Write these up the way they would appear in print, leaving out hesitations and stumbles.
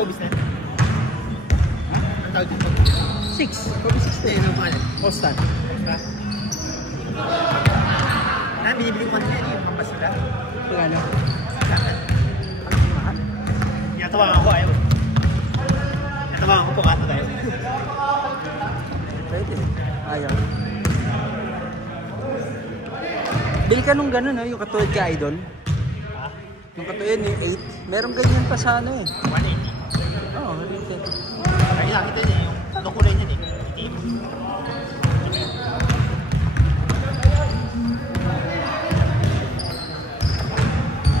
Kobe's na? Ang tawag dito? 6. Kobe 6 Hindi, ano pangalan? Ostan. Binibili ko kanina yung kampas nila. Pagano? Tinatawagan ko, ayaw. Tinatawagan ko po kato tayo. Pwede. Ayaw. Bili ka nung gano'n, no? Yung katulad ka, Idol. Ha? Yung katulad yung 8. Meron ganyan pa sa ano eh. 180. Oo, 180. Ay, nakita yun eh. Yung kulay yun eh. Itim.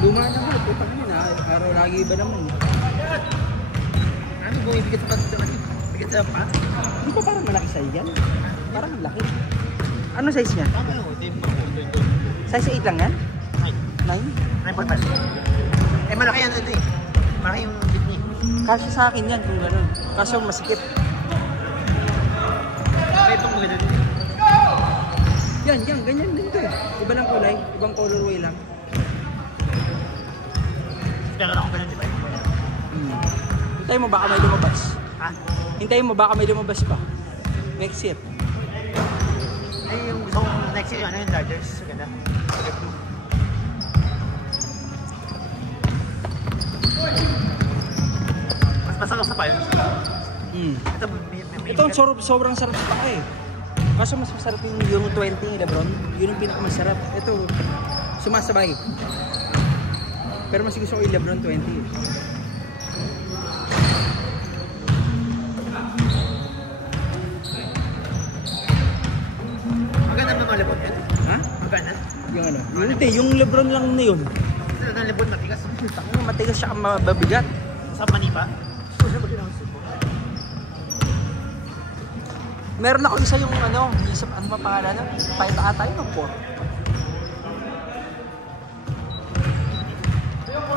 Luma naman, putang yun ha. Araw lagi ba naman? Ano bumibigat sa pagkakas? Bigat sa pa? Di ba parang malaki size yan? Parang laki. Ano size niya? Tama yun. Ito yung Size 8 lang yan? 9? 9.5. Eh malaki yan ito eh. Malaki yung bit niya. Kasi sa akin yan kung gano'n. Kasi yung masikip. Kaya itong maganda din. Yan, ganyan din ito eh. Iba lang kulay, ibang colorway lang. Pero ako ganun, di ba? Hintayin mo baka may lumabas. Ha? Hintayin mo baka may lumabas pa. Next year. Ay, yung gusto kong next year, ano yung Dodgers? Ganda. Mas masarap sa payo. Ito, Ito ang sobrang sarap pa eh. Kaso mas masarap yung 20 ni Lebron. Yun yung pinakamasarap. Ito, sumasabay. Pero mas gusto ko yung Lebron 20. maganda naman Lebron yan. Ha? Maganda. Yung ano? Yung Lebron lang na yun. Ito na Lebron matigas. Matigas siya mababigat. Sa Manipa. Meron ako isa yung ano, ano ba pangalan na? Pahita ata yun o 4?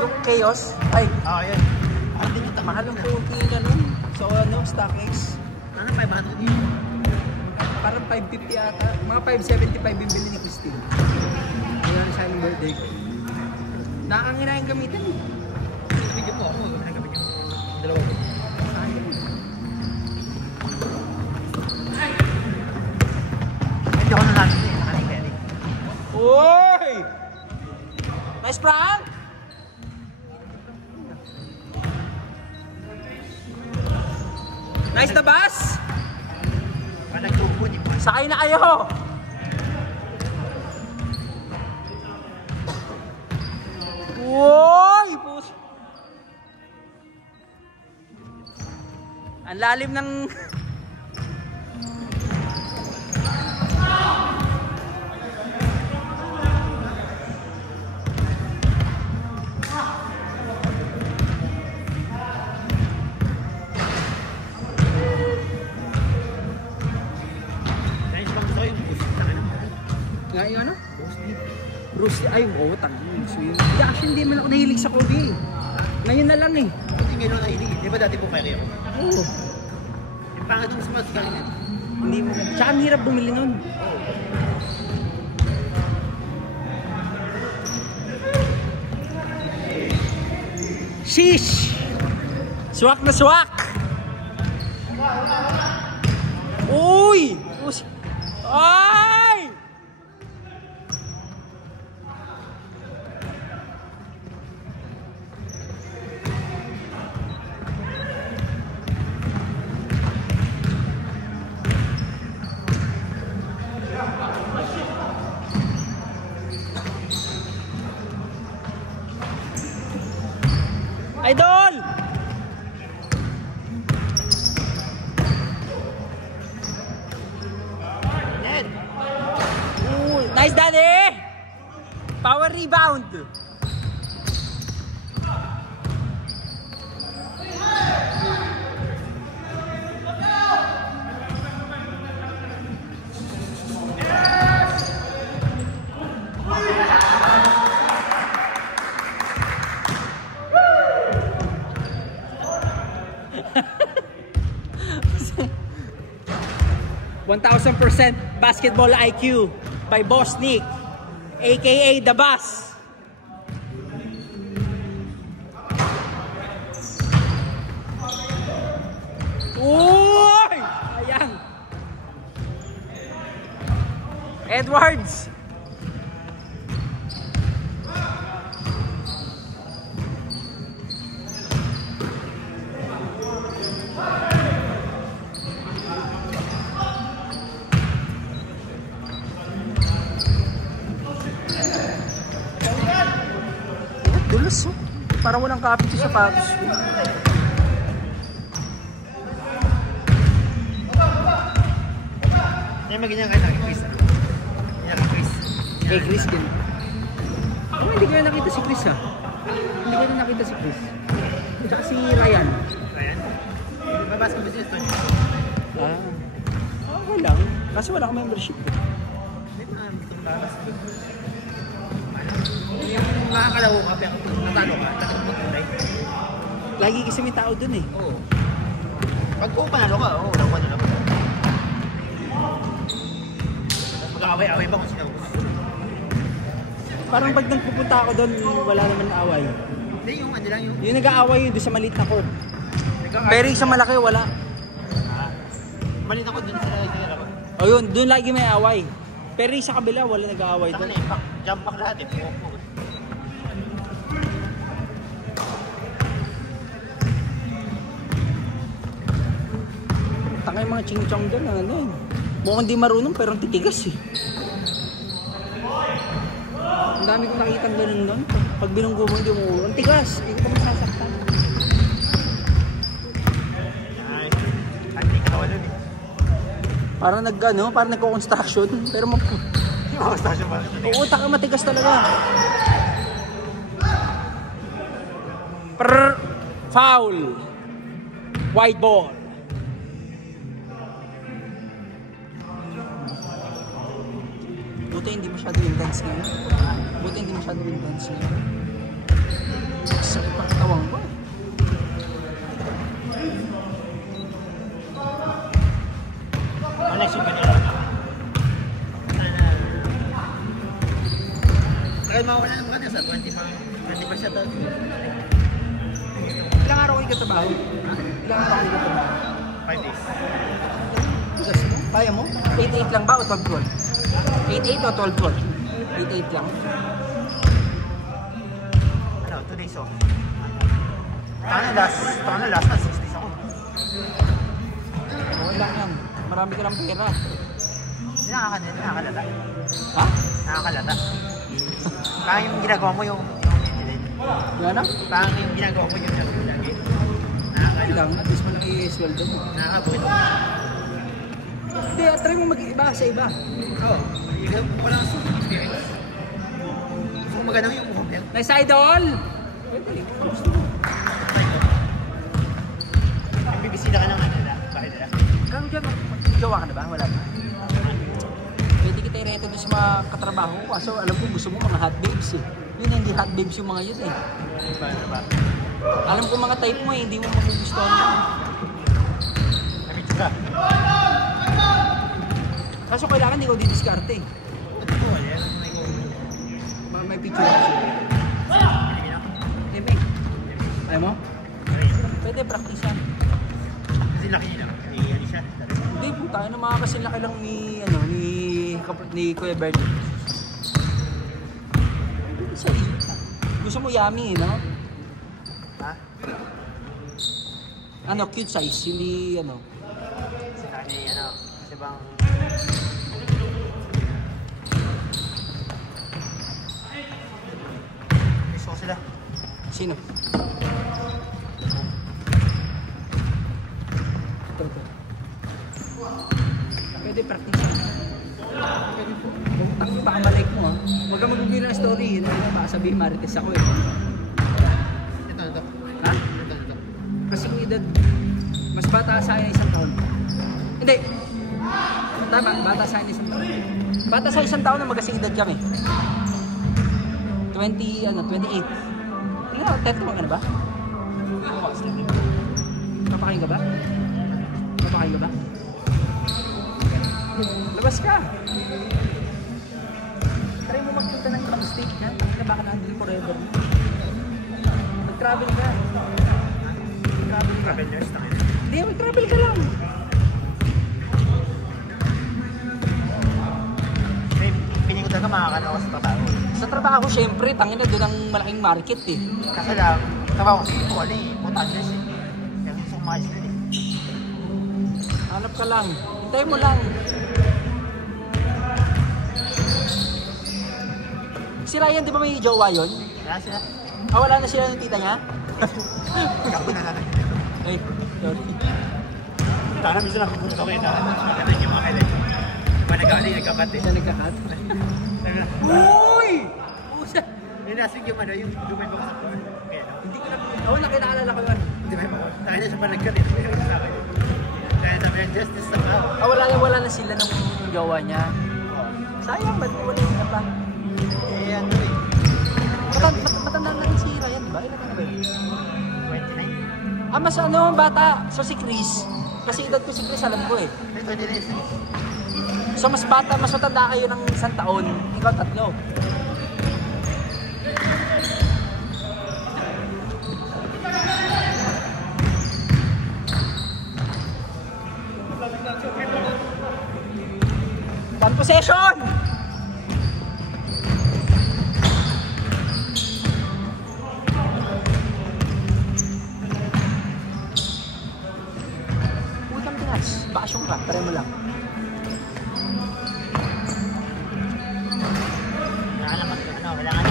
Yung Chaos. Ay, yan. Ang din yung mahal ang puti yun ano. So ano, StockX. Ano 500 yun? Parang 550 ata. Mga 575 yung bili ni Christine. Ayan siya yung birthday ko. Nakangina yung gamitin. Video ko ako. Nagkamit yung dalawa ko. Hindi ako nalaman eh. Nakaligay rin. Uy! Nice prank! Nice na bus! Nagtubo, di ba? Sakay na kayo! Uy! Ang lalim ng... Nga yung ano? Bruce Lee. Ay, oo, tangin. Actually, hindi man ako nahilig sa Kobe. Ngayon na lang eh. Hindi ngayon ako nahilig. Di ba dati po kayo? Oo. Yung pangit yung smart galing yan. Hindi mo. Tsaka ang hirap bumili nun. Sheesh! Swak na swak! Uy! Ay! Idol! Ned! Nice, Daddy! Power rebound! %1,000% basketball IQ by Boss Nick, aka The Boss. Wards! Dulas, oh. Parang walang kapit sa sapatos. Yan magiging kay Chris. Yan kay Chris. Kay Chris din. Oh, hindi ko na nakita si Chris ha. Hindi ko na nakita si Chris. At saka si Ryan. Ryan? Babas ko business to. Ah. Okay lang. Kasi wala akong membership. Hindi pa itong babas ko. Yung makakalaro ka, pero natalo ka, tatalo mo tunay. Lagi kasi may tao dun eh. Oo. Pag panalo ka, oo, nakuha nyo naman. Mag-away-away ba kung sino gusto? Parang pag nagpupunta ako doon, wala naman na away. Hindi, yung ano lang yung... Yung nag-aaway yun doon sa maliit na court. Pero yung sa malaki, wala. Malit ako dun sa nagkakala ko. O yun, doon lagi may away. Pero yung sa kabila, wala nag-aaway Saka doon. na impact, jump back lahat eh. Tanga yung mga ching-chong doon, ano eh. Mukhang di marunong pero ang titigas eh. Ang dami kong nakita ganun doon. Pag binunggo mo, hindi mo ulo. Ang tigas, hindi ko masasaktan. Ay, hindi ka naman nun eh. Parang parang nagko-construction. Pero Yung mga stasyon ba? oo, taka matigas talaga. Prrr, foul. White ball. Buti hindi masyado intense ngayon. Buti hindi masyado intense ngayon. Sakit pa katawang ko eh. Ano next yung ganyan? Kaya mawala naman ka na sa 20 pa siya to. Ilang araw kayo katabaho? Ilang araw kayo katabaho? 5 days. Bigas mo? Kaya mo? 8-8 lang ba o 12-12? 8-8 o 12-12? 8-8 lang. Ano, 2 days off. Taka na last na 6 days ako. Okay lang yan. Marami ka ng pera. Nakakalata. Ha? Nakakalata. Parang yung ginagawa mo yung Gana? parang yung ginagawa mo yung lagi. Okay lang. At least mag-i-sweldo mo. Nakakabuhin. Hindi, try mo mag-iba sa iba. Oo. Wala kang super experience. Gusto kong maganda yung move yan. Nice idol! Pwede. Gusto mo. Nagbibisita ka ng ano nila. Bakit nila? Kano dyan? Gawa ka na ba? Wala pa. Pwede kita i-reto doon sa mga katrabaho ko. Kaso alam ko gusto mo mga hot babes eh. Yun hindi hot babes yung mga yun eh. Paano ba? Alam ko mga type mo eh, hindi mo magugustuhan mo. Nabitsa ka. Kaso kailangan hindi ko didiskarte. Ba't ito wala yan? May picture ako siya. Pilipino? Eme. Ayaw mo? Pwede practice yan. Kasi laki niya lang. Ano siya? Hindi po tayo na mga kasi laki lang ni Kuya Bert. Sorry. Gusto mo yummy, no? Ha? Ano, cute size, hindi ano. Kasi kani ano, kasi bang... Gusto ko sila. Sino? Ito. Pwede practice. Pwede po. Baka malike mo ha. Huwag kang mag-google ng story. Yun na baka sabihin marites ako eh. Ito. Ha? Ito. Kasi kung edad, mas bata sa akin 1 taon. Hindi. Tama, bata sa akin 1 taon. Bata sa 1 taon na magkasing edad kami. 28. Tingnan mo, 31 ka na ba? Papakain ka ba? Papakain ka ba? Labas ka! Try mo magpunta ng ibang state ha? Tangina baka na-handle forever. Mag-travel ka. Mag-travel ka. Travelers na kayo. Hindi, mag-travel ka lang. makakano ako sa trabaho. Sa trabaho, syempre, tangin na doon ang malaking market eh. Kasi lang, trabaho ko sa ano eh, putandes eh. Kaya gusto kong maayos din eh. Hanap ka lang. Hintayin mo lang. Si Ryan, di ba may jowa yun? Kaya sila. Ah, wala na sila ng tita niya? Ikaw na lang. Ay, sorry. Sana minsan ako pumunta ko yun na maganda yung mga kailan. Diba nagkakat eh. Siya nagkakat? Sabi na, Uy! Pusa! yung nasig yung ano, yung dumay ko sa floor. Kaya no? Hindi ko na... Oo, nakilala ko yun. Di ba? Kaya na siya palagkat eh. Kaya sabi niya, justice sa tao. Ah, wala na sila ng jowa niya. Sayang, ba't wala sila pa? Eh, ano eh. Matanda na rin si Ryan, di ba? Ilan ka na ba yun? 29? Ah, mas ano, bata. So si Chris, kasi edad ko si Chris, alam ko eh. May 29. So mas bata, mas matanda kayo ng isang taon. Ikaw 3. One possession! Utang Pinas, bakasyon ka, try mo lang. Kailangan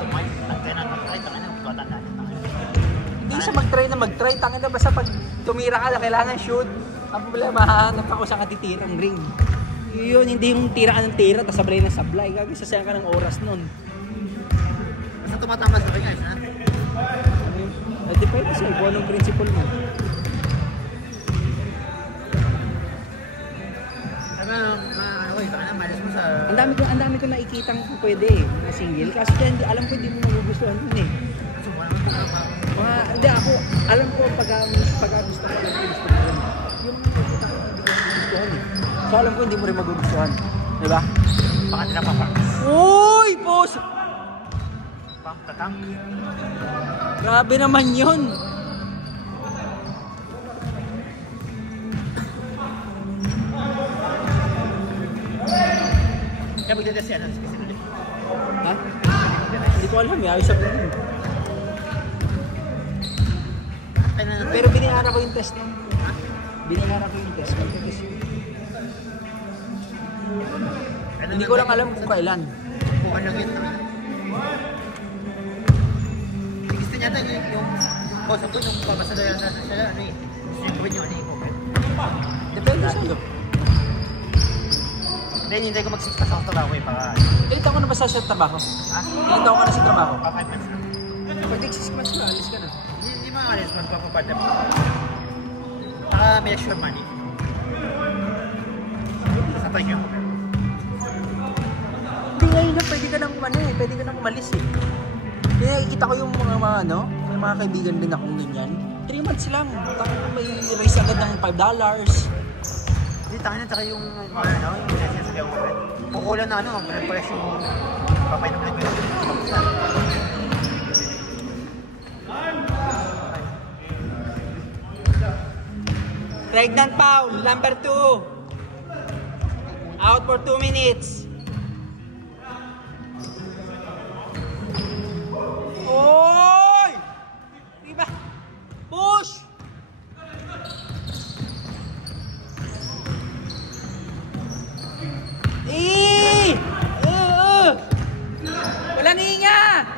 tumayo. Pagkaya na mag-try, tangin na, magkotang natin. Hindi siya mag-try na mag-try. Tangin na basta pag tumira ka na kailangan shoot. Ang problema, hanap ako sa katitirang ring. Yun, hindi yung tira ka ng tira, tapos sablay ng sablay. Gagisasayang ka ng oras nun. Basta tumatama sa ring, guys, ha? Depende sa'yo kung anong principle mo. Ano ko, baka na malis mo sa... Ang dami ko nakikitang pwede eh, na single. Kasi kaya hindi, alam ko hindi mo magugustuhan yun eh. Hindi ako, alam ko pag gusto ko yun, gusto ko yun. Yung nakikita ko hindi ko magugustuhan eh. So alam ko hindi mo rin magugustuhan. Diba? Baka nila papakas. Uy! Pos! Pang-tatang. Grabe naman yun! Kaya magdala siya, ano? Ha? Hindi ko alam eh, ayos sa plan. Pero binayaran ko yung test. Binayaran ko yung test. Hindi ko lang alam kung kailan. Kung ano yun. Gusto niya tayo yung boss ko, yung papasada yan sa siya, ano eh. Gusto niya gawin yung ano eh. Depende sa'yo. Then, hindi ko mag-6 pa sa trabaho eh, para... Ilan taon ka na ba sa trabaho? Ha? Ilan taon ka na sa trabaho? 5 months na. Pag 6 months na, alis ka na. Hindi makakalis, magpapapad na. Saka may extra money. Sa tayo yung Hindi ngayon na pwede ka nang pwede ka nang umalis eh. Kaya nakikita ko yung mga ano, may mga kaibigan din akong ganyan. 3 months lang, may raise agad ng $5. Hindi, tayo na tsaka yung mga ano, yung session sa government. Kukulan na ano, ang price yung papay naman ng Pregnant Paul, number 2. Out for 2 minutes. Oy! Diba? Push! Wala niya!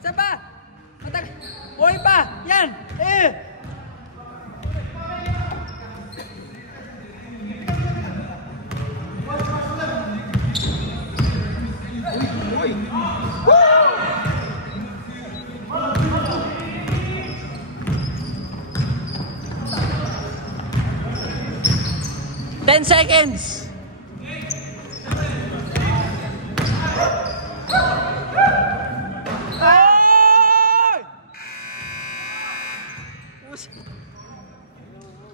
Isa pa! Boy pa! Yan! Ten seconds!